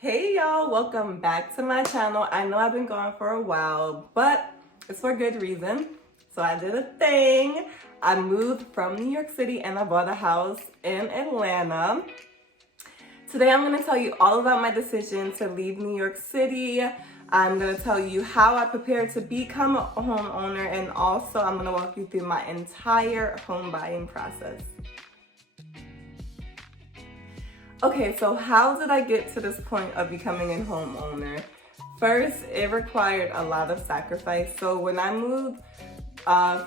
Hey y'all, welcome back to my channel. I know I've been gone for a while, but it's for good reason. So I did a thing. I moved from New York City and I bought a house in Atlanta. Today I'm gonna tell you all about my decision to leave New York City. I'm gonna tell you how I prepared to become a homeowner, and also I'm gonna walk you through my entire home buying process. Okay, so how did I get to this point of becoming a homeowner? First, it required a lot of sacrifice. So when I moved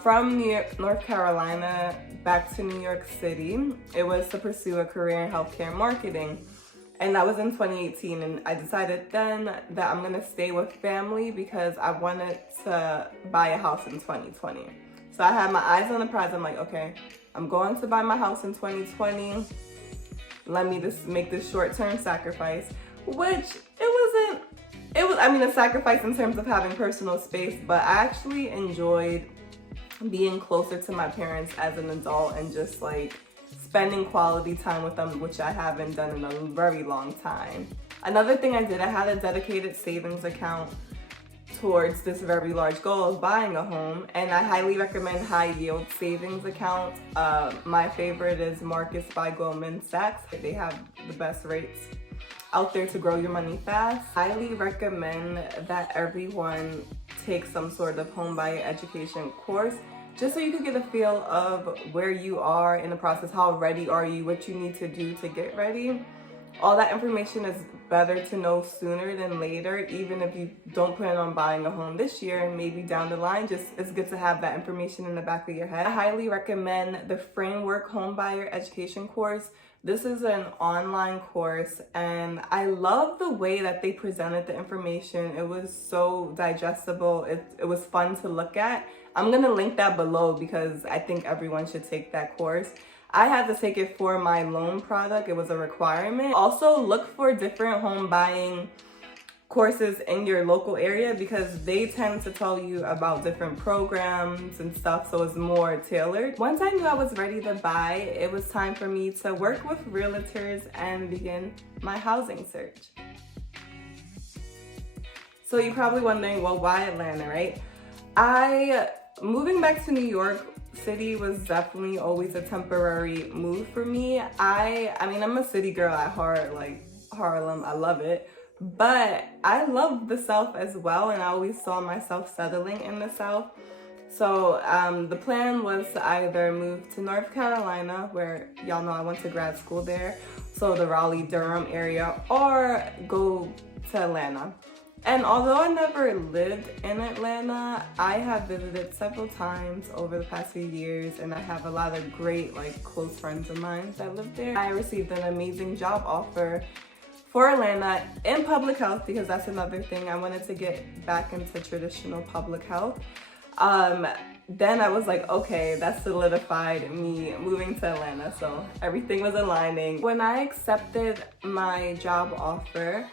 from North Carolina back to New York City, it was to pursue a career in healthcare marketing. And that was in 2018. And I decided then that I'm gonna stay with family because I wanted to buy a house in 2020. So I had my eyes on the prize. I'm like, okay, I'm going to buy my house in 2020. Let me just make this short-term sacrifice, which it was a sacrifice in terms of having personal space, but I actually enjoyed being closer to my parents as an adult and just like spending quality time with them, which I haven't done in a very long time. Another thing I did, I had a dedicated savings account towards this very large goal of buying a home, and I highly recommend high yield savings accounts. My favorite is Marcus by Goldman Sachs. They have the best rates out there to grow your money fast. Highly recommend that everyone take some sort of Homebuyer Education course, just so you can get a feel of where you are in the process, how ready are you, what you need to do to get ready. All that information is better to know sooner than later, even if you don't plan on buying a home this year and maybe down the line. Just it's good to have that information in the back of your head. I highly recommend the Framework Homebuyer Education course. This is an online course and I love the way that they presented the information. It was so digestible. It was fun to look at. I'm gonna link that below because I think everyone should take that course. I had to take it for my loan product. It was a requirement. Also, look for different home buying courses in your local area because they tend to tell you about different programs and stuff, so it's more tailored. Once I knew I was ready to buy, it was time for me to work with realtors and begin my housing search. So you're probably wondering, well, why Atlanta, right? Moving back to New York City was definitely always a temporary move for me. I'm a city girl at heart, like Harlem, I love it. But I love the South as well, and I always saw myself settling in the South. So the plan was to either move to North Carolina, where y'all know I went to grad school there, so the Raleigh-Durham area, or go to Atlanta. And although I never lived in Atlanta, I have visited several times over the past few years, and I have a lot of great, close friends of mine that live there. I received an amazing job offer for Atlanta in public health because that's another thing. I wanted to get back into traditional public health. Then I was like, okay, that solidified me moving to Atlanta, so everything was aligning. When I accepted my job offer,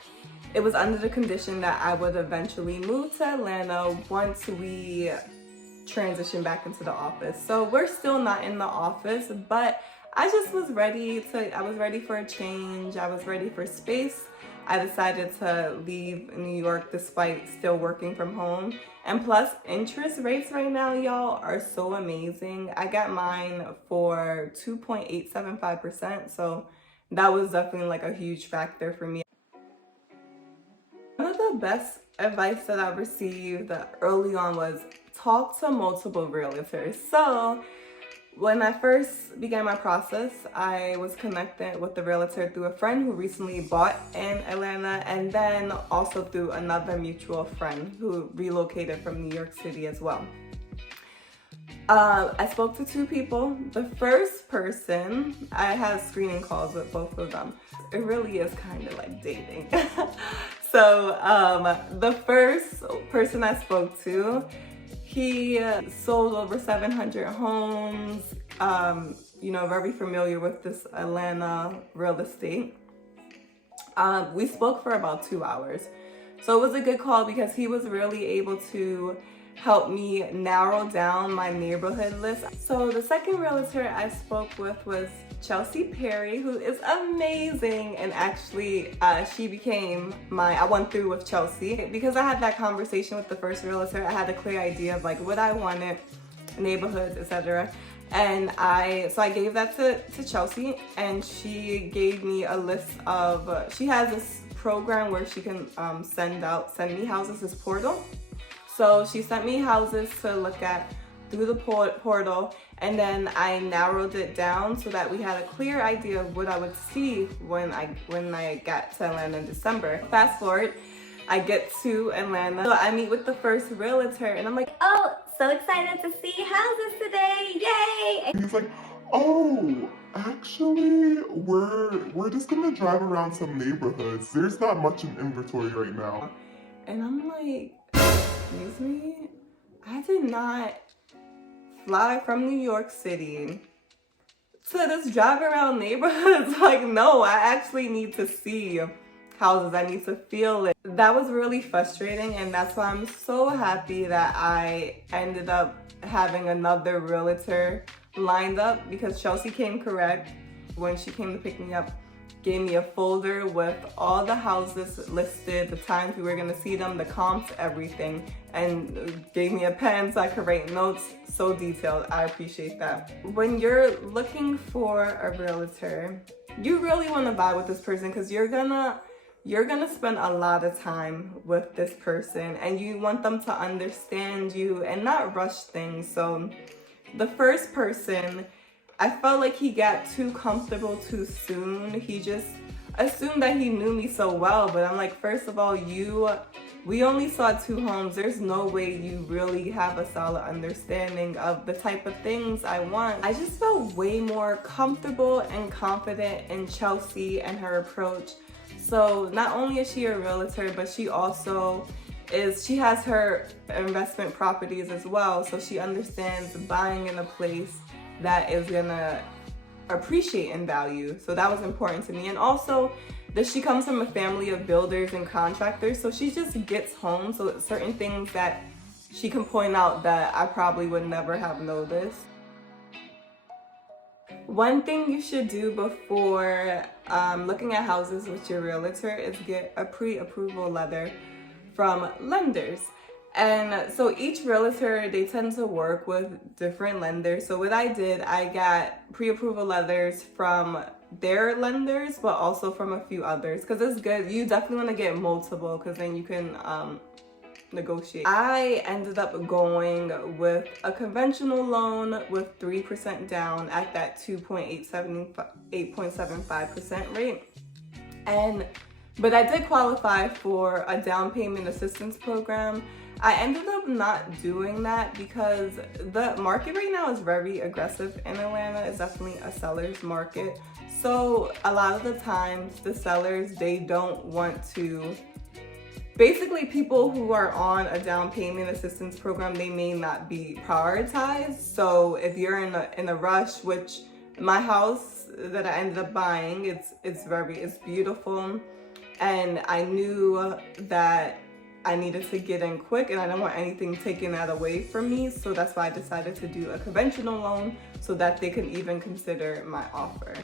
it was under the condition that I would eventually move to Atlanta once we transition back into the office. So we're still not in the office, but I just was ready for a change. I was ready for space. I decided to leave New York despite still working from home. And plus, interest rates right now, y'all, are so amazing. I got mine for 2.875%, so that was definitely a huge factor for me. One of the best advice that I received early on was talk to multiple realtors. So when I first began my process, I was connected with the realtor through a friend who recently bought in Atlanta, and then also through another mutual friend who relocated from New York City as well. I spoke to two people. The first person, I had screening calls with both of them. It really is kind of like dating. So the first person I spoke to, he sold over 700 homes, very familiar with this Atlanta real estate. We spoke for about 2 hours. So it was a good call because he was really able to help me narrow down my neighborhood list. So the second realtor I spoke with was Chelsea Perry, who is amazing, and actually she became I went through with Chelsea because I had that conversation with the first realtor. I had a clear idea of like what I wanted, neighborhoods, etc. And I gave that to Chelsea, and she gave me a list of, she has this program where she can send me houses, this portal. So she sent me houses to look at through the portal, and then I narrowed it down so that we had a clear idea of what I would see when I got to Atlanta in December. Fast forward, I get to Atlanta, so I meet with the first realtor, and I'm like, oh, so excited to see houses today, yay! He's like, oh, actually, we're just gonna drive around some neighborhoods. There's not much in inventory right now. And I'm like, excuse me? I did not fly from New York City to just drive around neighborhoods. Like, no, I actually need to see houses. I need to feel it. That was really frustrating, and that's why I'm so happy that I ended up having another realtor lined up, because Chelsea came correct when she came to pick me up. Gave me a folder with all the houses listed, the times we were gonna see them, the comps, everything, and gave me a pen so I could write notes. So detailed. I appreciate that. When you're looking for a realtor, you really want to buy with this person, because you're gonna spend a lot of time with this person, and you want them to understand you and not rush things. So the first person, I felt like he got too comfortable too soon. He just assumed that he knew me so well, but I'm like, first of all, we only saw 2 homes. There's no way you really have a solid understanding of the type of things I want. I just felt way more comfortable and confident in Chelsea and her approach. So not only is she a realtor, but she also she has her investment properties as well. So she understands buying in a place that is gonna appreciate in value. So that was important to me. And also that she comes from a family of builders and contractors, so she just gets home. So certain things that she can point out that I probably would never have noticed. One thing you should do before looking at houses with your realtor is get a pre-approval letter from lenders. And so each realtor, they tend to work with different lenders. So what I did, I got pre-approval letters from their lenders, but also from a few others, because it's good. You definitely want to get multiple, because then you can negotiate. I ended up going with a conventional loan with 3% down at that 8.75% rate. But I did qualify for a down payment assistance program. I ended up not doing that because the market right now is very aggressive in Atlanta. It's definitely a seller's market. So a lot of the times the sellers, they don't want to, basically people who are on a down payment assistance program, they may not be prioritized. So if you're in a rush, which my house that I ended up buying, it's beautiful. And I knew that I needed to get in quick, and I don't want anything taken that away from me. So that's why I decided to do a conventional loan so that they can even consider my offer.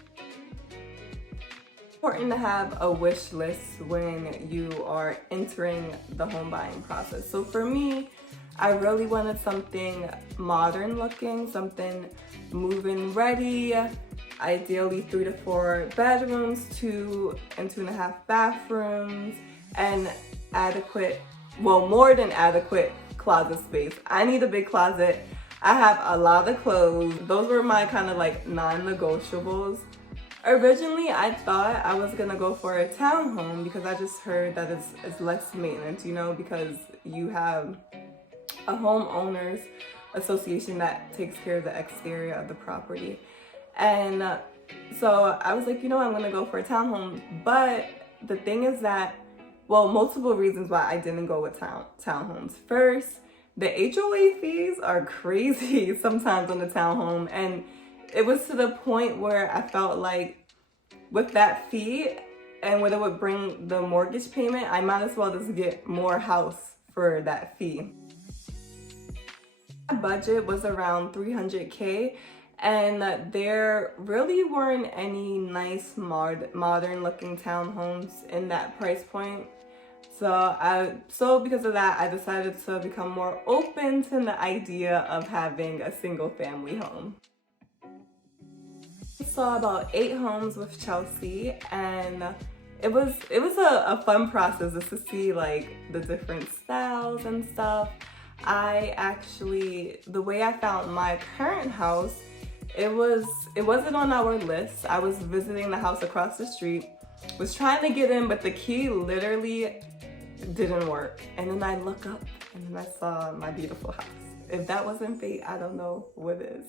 It's important to have a wish list when you are entering the home buying process. So for me, I really wanted something modern looking, something move-in ready, ideally 3 to 4 bedrooms, 2 and 2.5 bathrooms, and more than adequate closet space. I need a big closet. I have a lot of clothes. Those were my kind of like non-negotiables. Originally, I thought I was gonna go for a townhome because I just heard that it's less maintenance, because you have a homeowners association that takes care of the exterior of the property. And so I was like, I'm gonna go for a townhome. But the thing is that, multiple reasons why I didn't go with townhomes. First, the HOA fees are crazy sometimes on the townhome. And it was to the point where I felt like with that fee and what it would bring the mortgage payment, I might as well just get more house for that fee. My budget was around $300K, and there really weren't any nice modern looking townhomes in that price point. So because of that, I decided to become more open to the idea of having a single family home. I saw about 8 homes with Chelsea, and it was a fun process just to see like the different styles and stuff. The way I found my current house, it wasn't on our list. I was visiting the house across the street, was trying to get in, but the key literally didn't work. And then I look up and then I saw my beautiful house. If that wasn't fate, I don't know what is.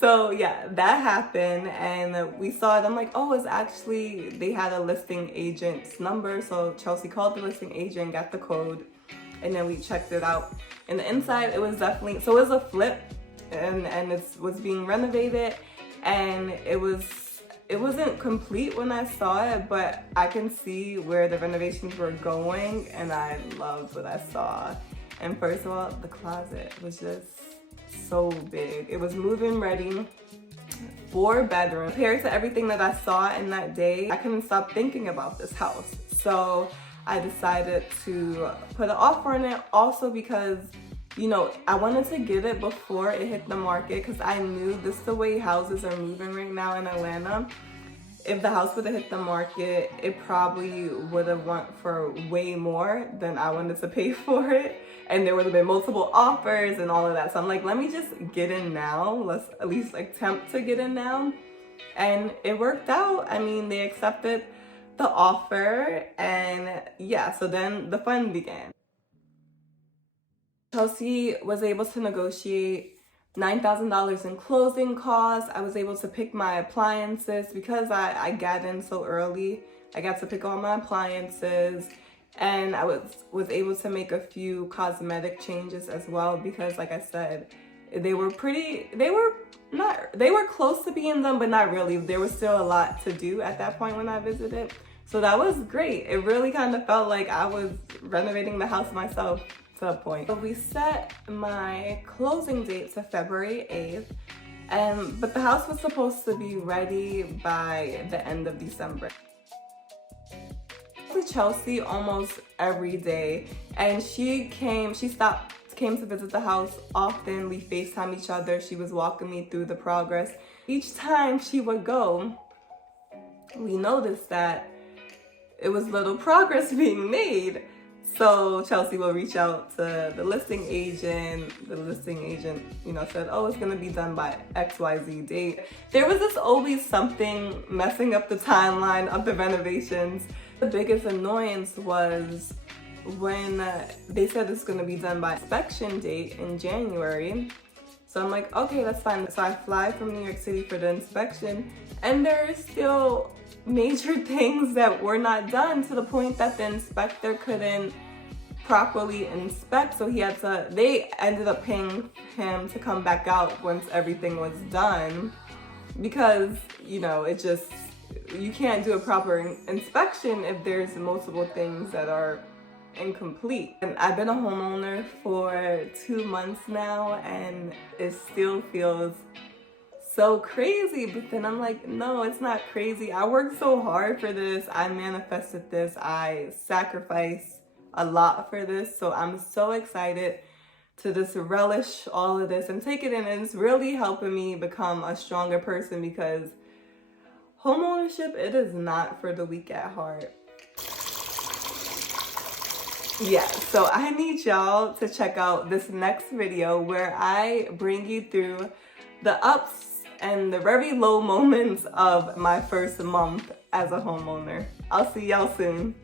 So yeah, that happened and we saw it. I'm like, oh, it's actually, they had a listing agent's number. So Chelsea called the listing agent, got the code, and then we checked it out. And the inside, it was definitely, so it was a flip and it was being renovated, and it wasn't complete when I saw it, but I can see where the renovations were going, and I loved what I saw. And first of all, the closet was just so big. It was move-in ready, 4 bedrooms. Compared to everything that I saw in that day, I couldn't stop thinking about this house. So I decided to put an offer on it, also because, you know, I wanted to get it before it hit the market, because I knew this is the way houses are moving right now in Atlanta. If the house would have hit the market, it probably would have went for way more than I wanted to pay for it. And there would have been multiple offers and all of that. So I'm like, let me just get in now. Let's at least attempt to get in now. And it worked out. I mean, they accepted the offer, and yeah, so then the fun began. Chelsea was able to negotiate $9,000 in closing costs. I was able to pick my appliances because I got in so early. I got to pick all my appliances, and I was able to make a few cosmetic changes as well, because like I said, they were close to being done, but not really. There was still a lot to do at that point when I visited. So that was great. It really kind of felt like I was renovating the house myself to a point. So we set my closing date to February 8th, but the house was supposed to be ready by the end of December. To Chelsea almost every day, and she came to visit the house often. We FaceTime each other. She was walking me through the progress. Each time she would go, we noticed that it was little progress being made. So Chelsea will reach out to the listing agent. The listing agent, you know, said, oh, it's gonna be done by XYZ date. There was just always something messing up the timeline of the renovations. The biggest annoyance was when they said it's gonna be done by inspection date in January. So I'm like, okay, that's fine. So I fly from New York City for the inspection, and there's still major things that were not done, to the point that the inspector couldn't properly inspect. So they ended up paying him to come back out once everything was done, because, you know, you can't do a proper inspection if there's multiple things that are incomplete. And I've been a homeowner for 2 months now, and it still feels so crazy. But then I'm like, no, it's not crazy. I worked so hard for this. I manifested this. I sacrificed a lot for this. So I'm so excited to just relish all of this and take it in. And it's really helping me become a stronger person, because homeownership, it is not for the weak at heart. Yeah, so I need y'all to check out this next video where I bring you through the ups and the very low moments of my first month as a homeowner. I'll see y'all soon.